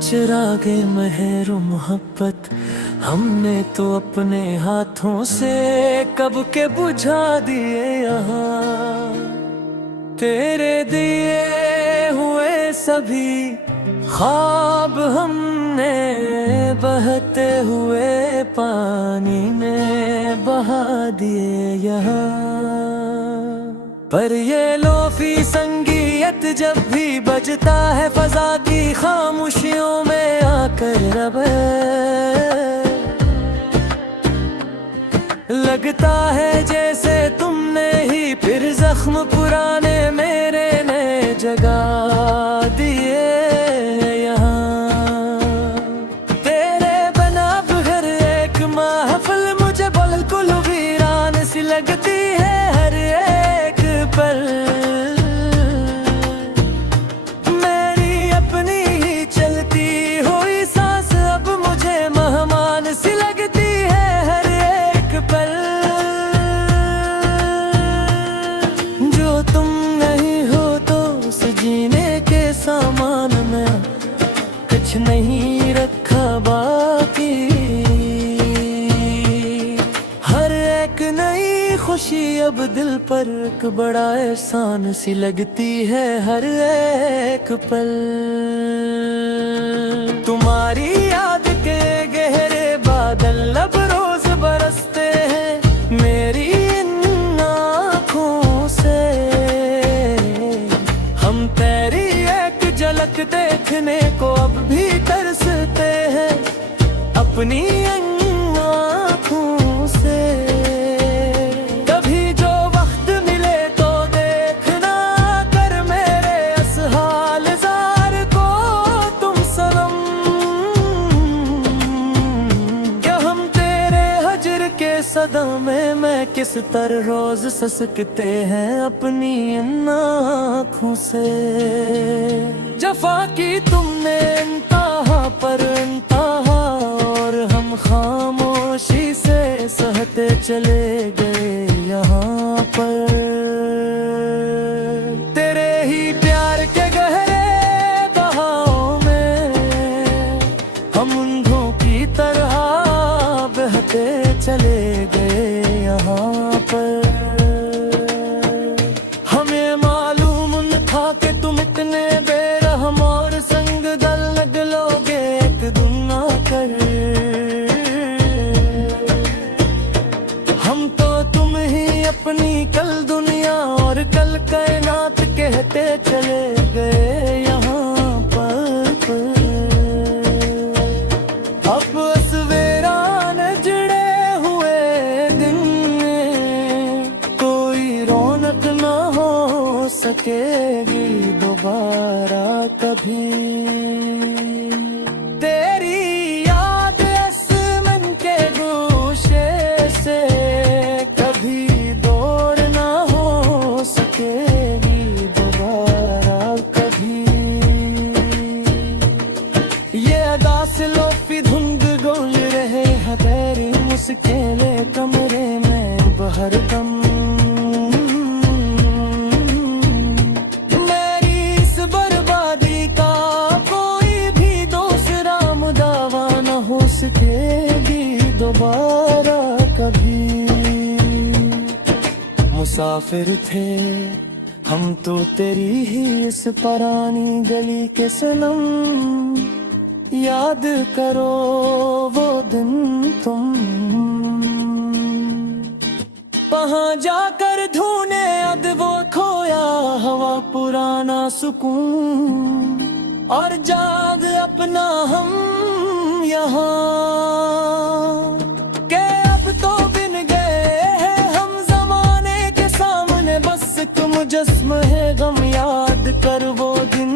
चिरागे मेहर मोहब्बत हमने तो अपने हाथों से कब के बुझा दिए यहाँ। तेरे दिए हुए सभी ख्वाब हमने बहते हुए पानी में बहा दिए यहाँ। पर ये लोफी संगीत जब भी बजता है फजा की खामोशियों में आकर रबे, लगता है जैसे तुमने ही फिर जख्म पुराने मेरे नए जगा दिए यहाँ। तेरे बना हर एक महफिल मुझे बिल्कुल वीरान सी लगती है हर एक पल। मेरी अपनी ही चलती हुई सांस अब मुझे मेहमान सी लगती है हर एक पल। जो तुम नहीं हो तो उस जीने के सामान में कुछ नहीं रखा बाकी। हर एक नई खुशी अब दिल पर एक बड़ा एहसान सी लगती है हर एक पल। तुम्हारी याद के गहरे बादल अब रोज बरसते हैं मेरी इन आँखों से। हम तेरी एक झलक देखने को अब भी तरसते हैं अपनी इन आँखों से। कभी जो वक्त मिले तो देखना कर मेरे इस हाल ज़ार को तुम सनम। क्या हम तेरे हजर के सदमे में किस तरह रोज ससकते हैं अपनी इन आँखों से। जफा की तुमने इंतहा पर इंतहा और हम खामोशी से सहते चले गए यहाँ पर। तेरे ही प्यार के गहरे बहाव में हम अंधों की तरह बहते चले गए यहाँ पर। हमें मालूम न था कि तुम इतने बेरहम और संग दल लगलोगे एक दिन आकर। हम तो तुम ही अपनी कल दुनिया और कल कायनात कहते चले गए यहाँ पर। अब सवेरा न जुड़े हुए दिन में कोई रौनक न हो सकेगी दोबारा कभी। तेरी याद इस मन के गोशे से कभी दूर ना हो सकेगी दोबारा कभी। ये अदा से लोफी धुंध गूंज रहे हैं तेरी मुस्किलें कमरे में बहरदम। दोबारा कभी मुसाफिर थे हम तो तेरी ही इस पुरानी गली के सनम। याद करो वो दिन तुम वहाँ जाकर ढूंढे अद वो खोया हवा पुराना सुकून। और जाग अपना हम यहाँ के अब तो बिन गए हैं हम जमाने के सामने। बस तुम मुजस्म है गम याद कर वो दिन।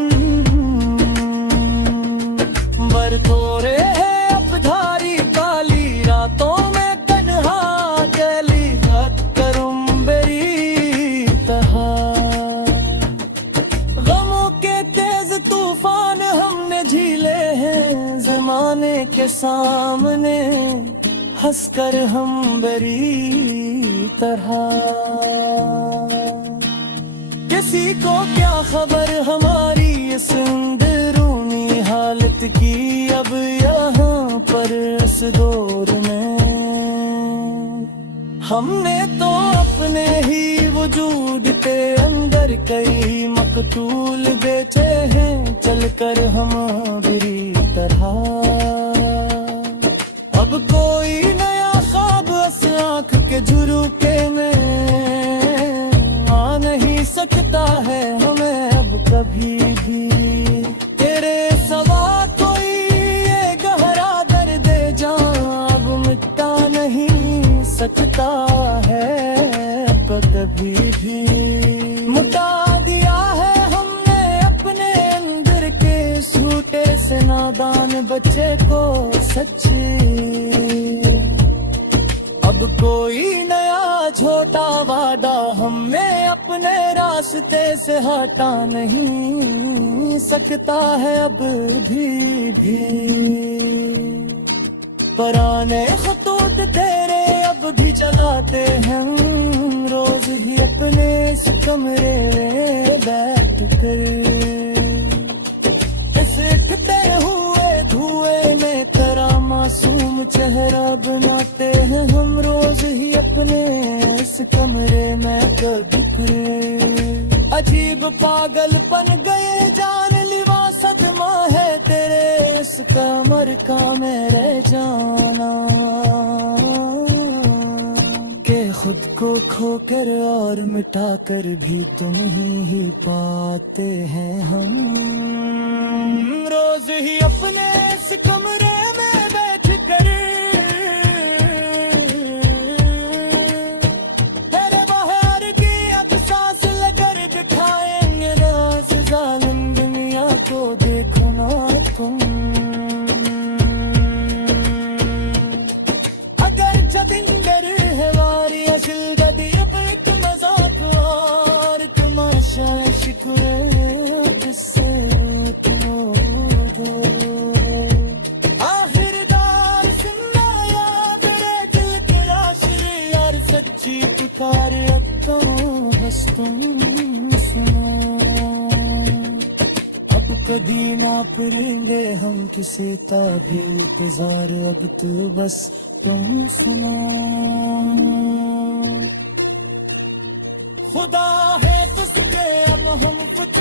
बरतोरे है अब धारी काली रातों में तन्हा अकेली हक करूं बेरी तहा। गमों के तेज तूफान हमने झीले हैं जमाने के सामने हंसकर हम बरी तरह। किसी को क्या खबर हमारी इस अंदरूनी हालत की, अब यहाँ पर इस दौर में हमने तो अपने ही वजूद के अंदर कई मकतूल बेचे हैं, चलकर हम बुरी तरह। अब कोई नया ख्वाब इस आँख के झुरूके में आ नहीं सकता है हमें अब कभी भी। तेरे सवा कोई ये गहरा दर्द जान अब मिटा नहीं सकता है अब कभी भी। मुटा दिया है हमने अपने अंदर के सूटे से नादान बच्चे को सच्चे। अब कोई नया छोटा वादा हमें अपने रास्ते से हटा नहीं सकता है अब भी। पुराने खतूत तेरे अब भी जलाते हैं रोज ही अपने इस कमरे में बैठ कर। इस उठते हुए धुएं में तेरा मासूम चेहरा बनाते हैं हम रोज ही अपने इस कमरे में कद कर। अजीब पागलपन गए जानलेवा सदमा है तेरे इस कमर का मेरे जाना, के खुद को खोकर और मिटा कर भी तुम ही पाते हैं हम रोज ही अपने इस कमरे में बैठ कर। तेरे बाहर की अक्सास लगर दिखाएंगे रास जालिम दुनिया को देखो ना तुम। अगर जतिंदर है वारी असल गदी अब एक मजाक और तमाशा शिकवे जिससे आखिरदार जिंदा याद रहे दिल के राशि यार सच्ची पुकार अब तो बस तुम सुनो। अब कभी ना करेंगे हम किसी का भी इंतजार अब तो बस तुम सुनो। खुदा है किसके हम खुद